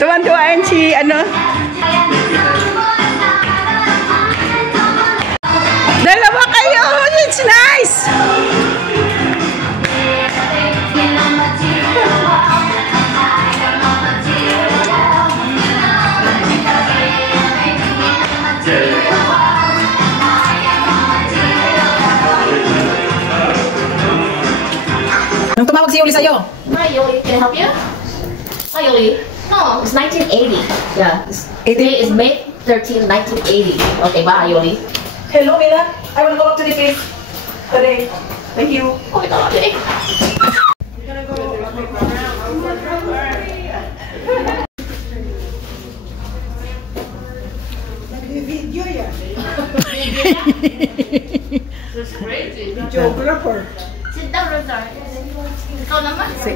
Tuwan-tuwain si ano? Dalawa kayo! It's nice! Anong tumawag si Yuli sa'yo? Hi, Yuli. Can I help you? Hi, Yuli. No, it's 1980. Yeah. Today is May 13, 1980. Okay, bye, Yuli. Hello, Mila. I will go up to the place today. Thank you. Oh my God, okay. Video yan. That's crazy. Videographer. Sit down, Rosar. Ikaw naman. Si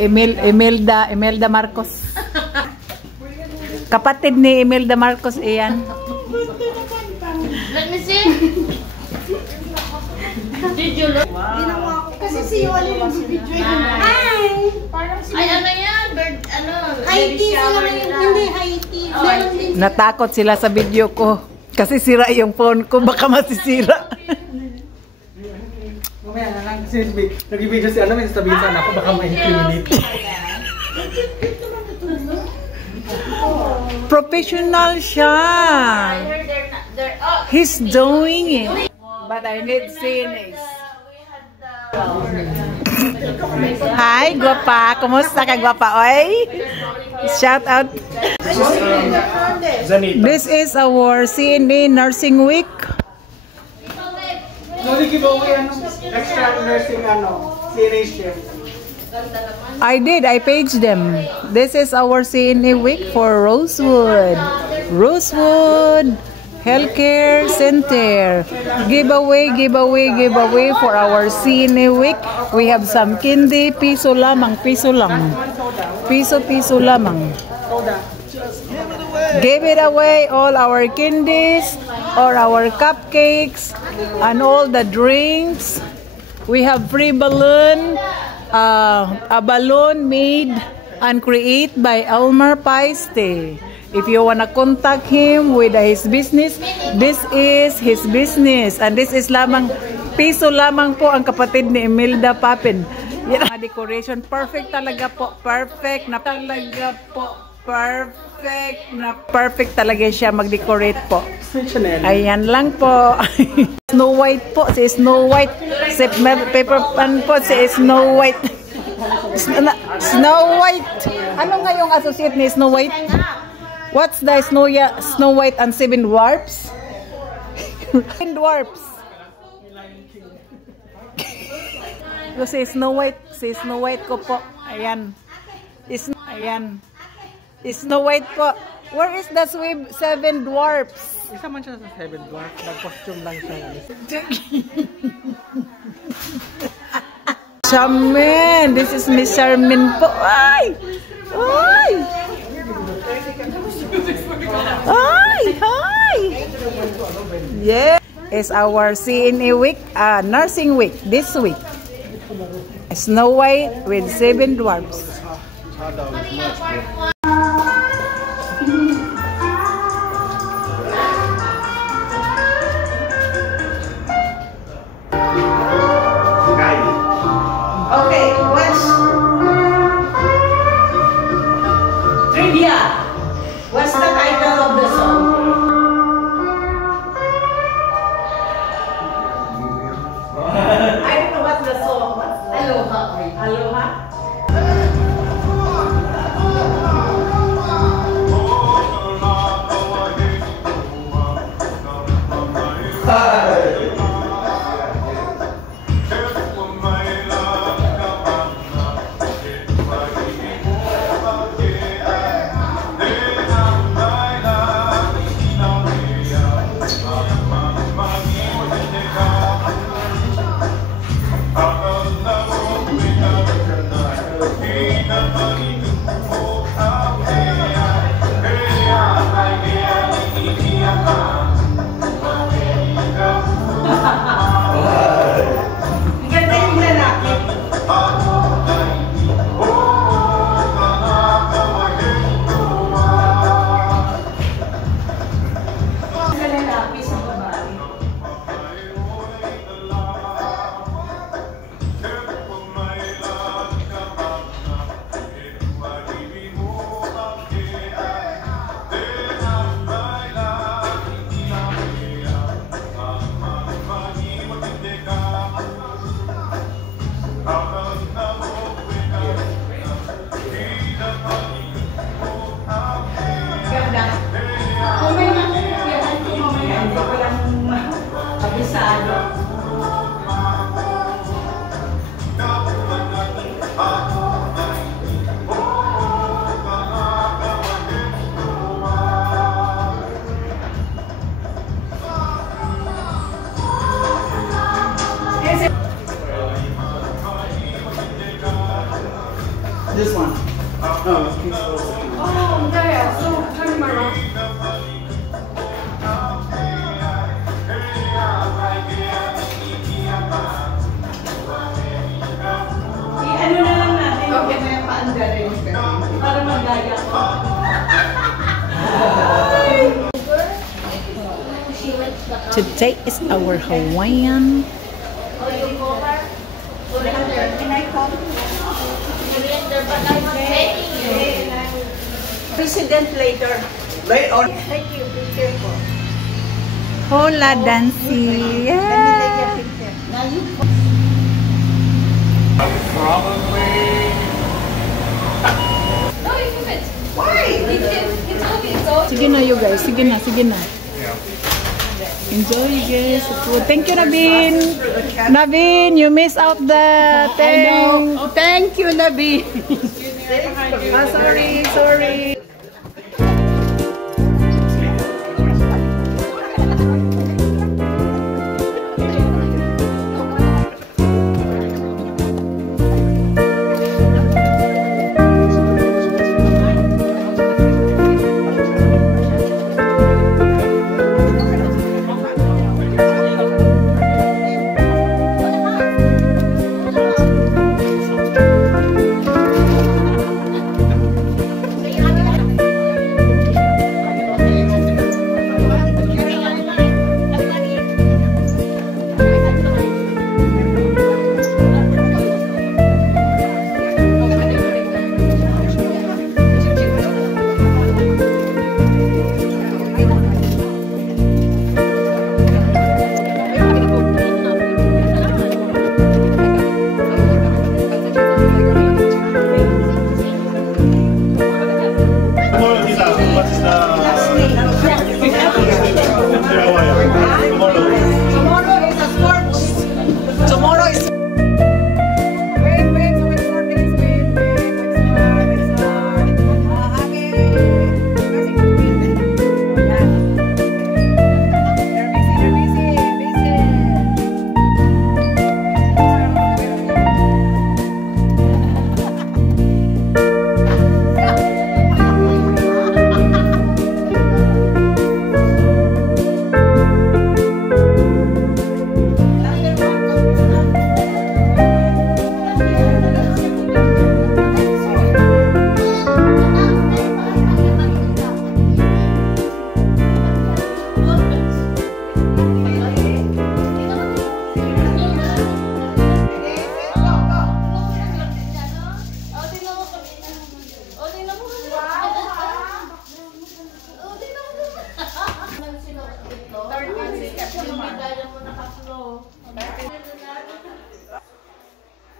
Imelda Marcos. Kapatid ni Imelda Marcos iyan. Let me see. Did you look? Wow. Kasi si Yoli yung video yun. Hi! Ay, ano yan? Bird, ano? High tea sila ngayon. Hindi, high tea. Meron din. Natakot sila sa video ko. Kasi sira yung phone ko. Baka masisira. Mamaya na lang kasi nag-video si ano, may sabihin sana ako baka ma-incriminate. Professional siya. He's doing it. But I need CNAs. Hi, guwapa. Kumusta ka, guwapa? Oy? Shout out. This is our CNA Nursing Week. Noli giveaway ano, extra nursing ano, CNA shift. I did. I paged them. This is our CNA week for Rosewood. Rosewood Healthcare Center. Giveaway for our CNA week. We have some candy. Piso lamang, piso lang. Piso lamang. Give it away all our candies or our cupcakes and all the drinks. We have free balloon. A balloon made and created by Elmer Paiste. If you wanna contact him with his business, this is his business. And this is lamang, piso lamang po ang kapatid ni Imelda Papin. Yan ang decoration. Perfect talaga po. Perfect na talaga po. Perfect talaga siya mag-decorate po. Ayan lang po. Snow White po. Si Snow White. Si Paper Pan po. Si Snow White. Snow White. Ano nga yung associate ni Snow White? What's the Snow White and Seven Dwarfs? Seven Dwarfs. Si Snow White. Si Snow White ko po. Ayan. Ayan. Snow White po. Where is the Seven Dwarfs? Isa man siya sa Seven Dwarfs. Nag-costume lang siya. Charmin! This is Miss Charmin po. Ay! Ay! Ay! Hi! Yeah! It's our CNA week, nursing week, this week. Snow White with Seven Dwarfs. Okay, what's trivia? What's the title of the song? I don't know what's the song. Aloha. Aloha? Today is our Hawaiian. President later. Thank you. Be careful. Hola, Dancy. Yeah. Probably. No, you move it. Why? It's moving, so. Sige na, you guys. Sige na, sige na. Enjoy, guys. Thank you, Nabin. Nabin, you missed out the thing. Thank you, Nabi. Sorry.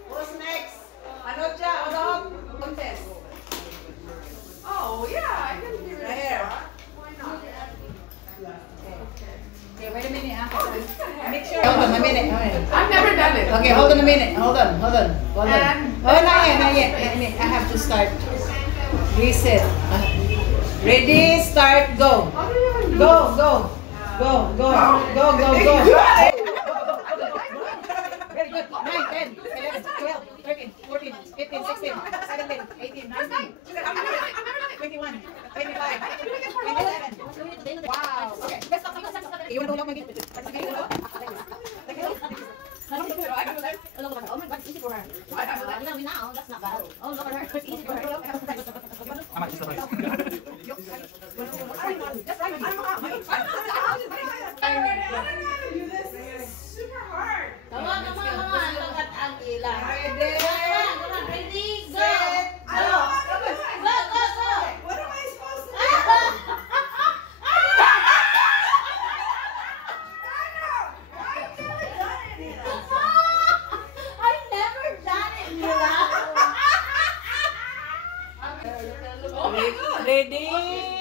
Who's next? Anocha, Odom, contest. Oh, yeah, I can give it a here. Why not? Okay, wait a minute. Make sure. Hold on a minute. I've never done it. Okay, hold on a minute. Hold on. Oh, not yet. I have to start. Reset. Ready, start, go. Go. Very good. 9, 10, 11, 12, 13, 14, 15, 16, 17, 18, 19, 21, 25, 27. Wow. Okay. You want to hold again? Oh my God, it's easy for her. Now, that's not bad. Oh, look at her. It's easy for her. How much is the price? Just right. This is super hard. Come on. Look at Angela. Ready? Come on. Ready, go. Set. Go. What am I supposed to do? I've never done it, Mila. Oh my God. Ready,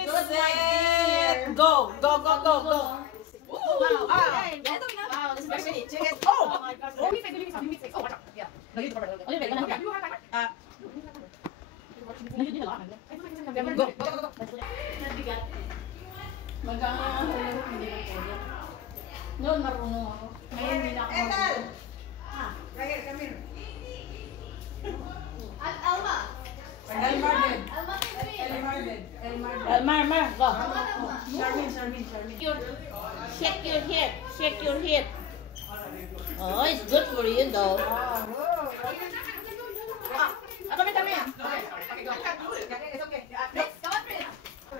Good set, go. Wow. Ah. Wow, this is very chicken. Oh. My God. Oh, mix. Oh, watch out. Yeah. No, you cover it. Okay, wait, gonna help you. Go. No, marunong ako. Ngayon, hindi na ako. Ethel. Right here, come here. Alma. Elmarded. Elmar, go. Charmin. Shake your head. Oh, it's good for you though. Come here. Okay, go. It's okay. Next.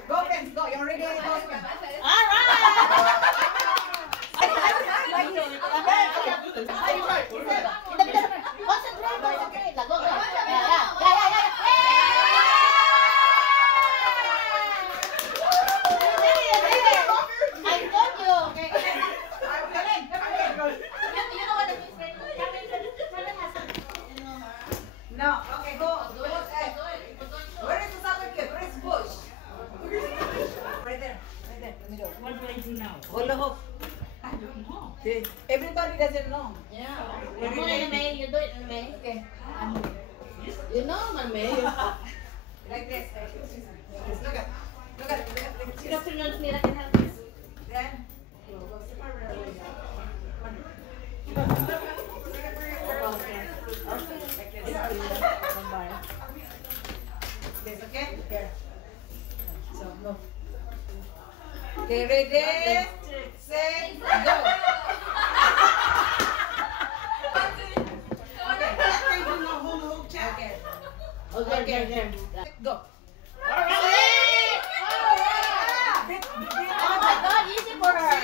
Go, friends. Go. You're ready. Go. All right. minute. Let me go. What do I do now? Hold the hook. I don't know. Everybody doesn't know. Yeah. You do it in May. You do it in May. Okay. You know, my May. Like this. Look at. Look at. Good afternoon, Mira. Can I help you? Then. This, okay? Here. So, move. Okay, ready? Set, go. Okay. Okay. Go. Alright. Oh my God, easy for her.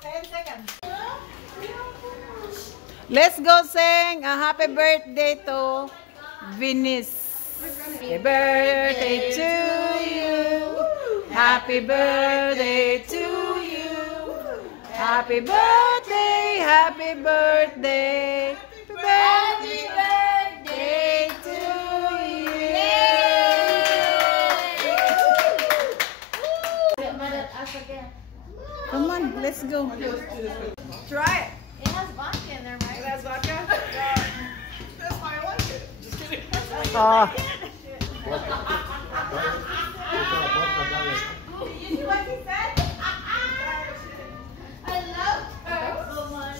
10 seconds. Let's go sing a happy birthday to Venice. Happy birthday to you. Happy birthday to you. Happy birthday, happy birthday. Happy birthday to you. Come on, let's go. Try it. It has vodka in there, right? That's vodka? That's why I like it. Just kidding. Oh, You see what he said? I love her so much.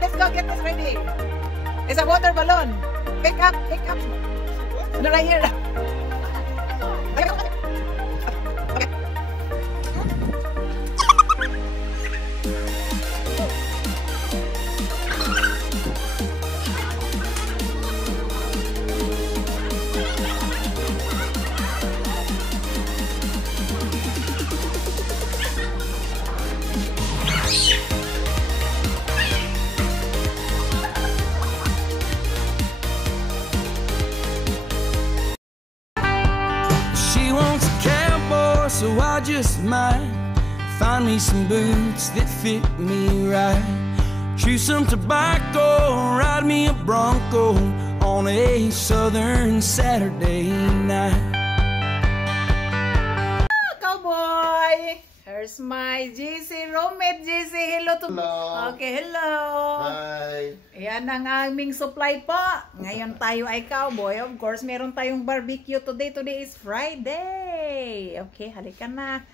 let's go get this ready. It's a water balloon. Pick up, pick up. No, right here. She wants a cowboy, so I just might find me some boots that fit me right. Chew some tobacco, ride me a Bronco on a southern Saturday night. Cowboy! Here's my GC roommate. GC, hello to... Hello. Okay, hello. Hi. Ayan ang aming supply po. Ngayon tayo ay cowboy. Of course, meron tayong barbecue today. Today is Friday. Okay, halika na.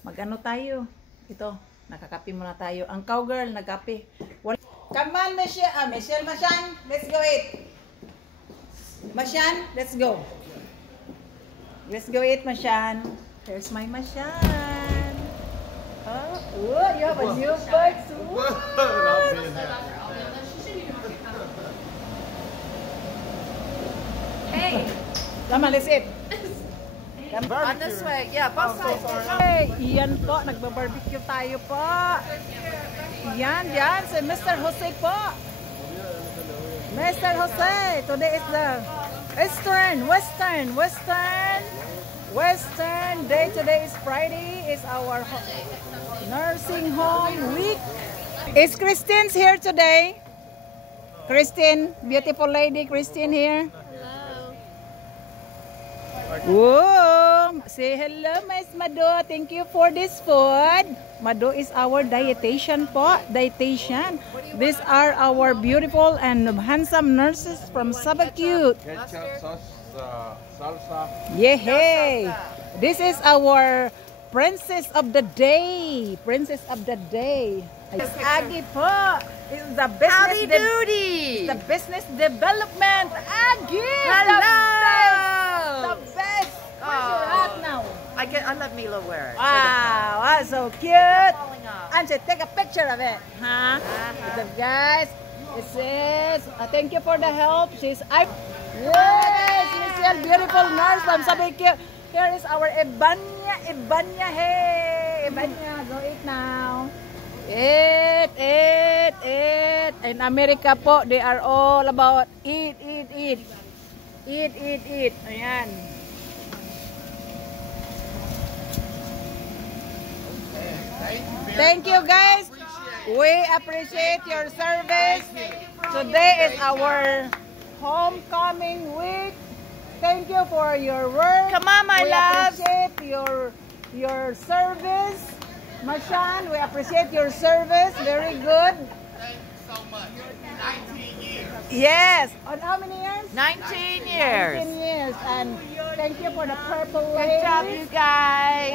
Mag-ano tayo? Ito, nakakape muna tayo. Ang cowgirl, nagkape. Come on, Michelle. Michelle, Mashan. Let's go eat. Mashan, let's go. Let's go eat, Mashan. Here's my Mashan. Oh, you have a new bird. Hey, Come on, let's eat. on this way. Yeah, both sides. Hey, iyan po, nagba-barbecue tayo po. Yan, si Mr. Jose po. Mr. Jose, today is the Western day. Today is Friday. Is our nursing home week. Is Christine's here today? Christine, beautiful lady, Christine here. Whoa! Say hello, Miss Mado. Thank you for this food. Mado is our dietitian po. Dietitian. These are our beautiful and handsome nurses from Sabacute. Ketchup, sauce, salsa. Yay! This is our princess of the day. Princess of the day. Yes, Aggie po. This is the business Duty. the business development. Aggie! Hello! The best! Where's your hat now? I let Mila wear it. Wow, that's so cute. Falling off. And she take a picture of it. Huh? So guys, it says, thank you for the help. She's, yes, Michelle, beautiful nurse from Sabacute. Here is our Ibanya. Hey, Ibanya, go eat now. Eat. in America po, they are all about eat, eat, eat. Eat, eat, eat. Ayan. Thank you guys. We appreciate your service. Today is our homecoming week. Thank you for your work. Come on, my loves. We appreciate your service. Mashan, we appreciate your service. Very good. Thank you so much. 19 years. Yes. On how many years? 19 years. 19 years. And thank you for the purple ladies. Good job, you guys.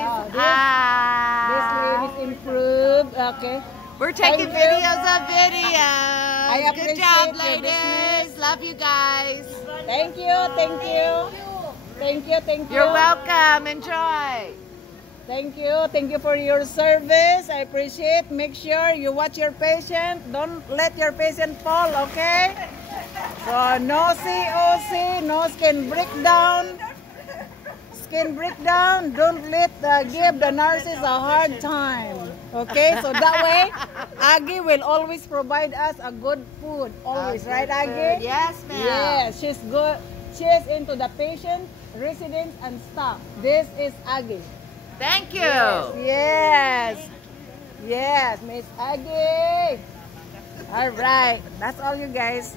This lady's improved. Okay. We're taking Thank you. videos of videos. Good job, appreciate your ladies. Love you guys. Thank you. Thank you. Thank you. Thank you. You're welcome. Enjoy. Thank you. Thank you for your service. I appreciate. Make sure you watch your patient. Don't let your patient fall, okay? So no COC, no skin breakdown. Skin breakdown. Don't let give the nurses a hard time. Okay? So that way, Aggie will always provide us a good food. Always, right, Aggie? Yes, ma'am. Yes, she's good. She's into the patient, residents, and staff. This is Aggie. Thank you. Yes. Yes, Miss Aggie. All right. That's all, you guys.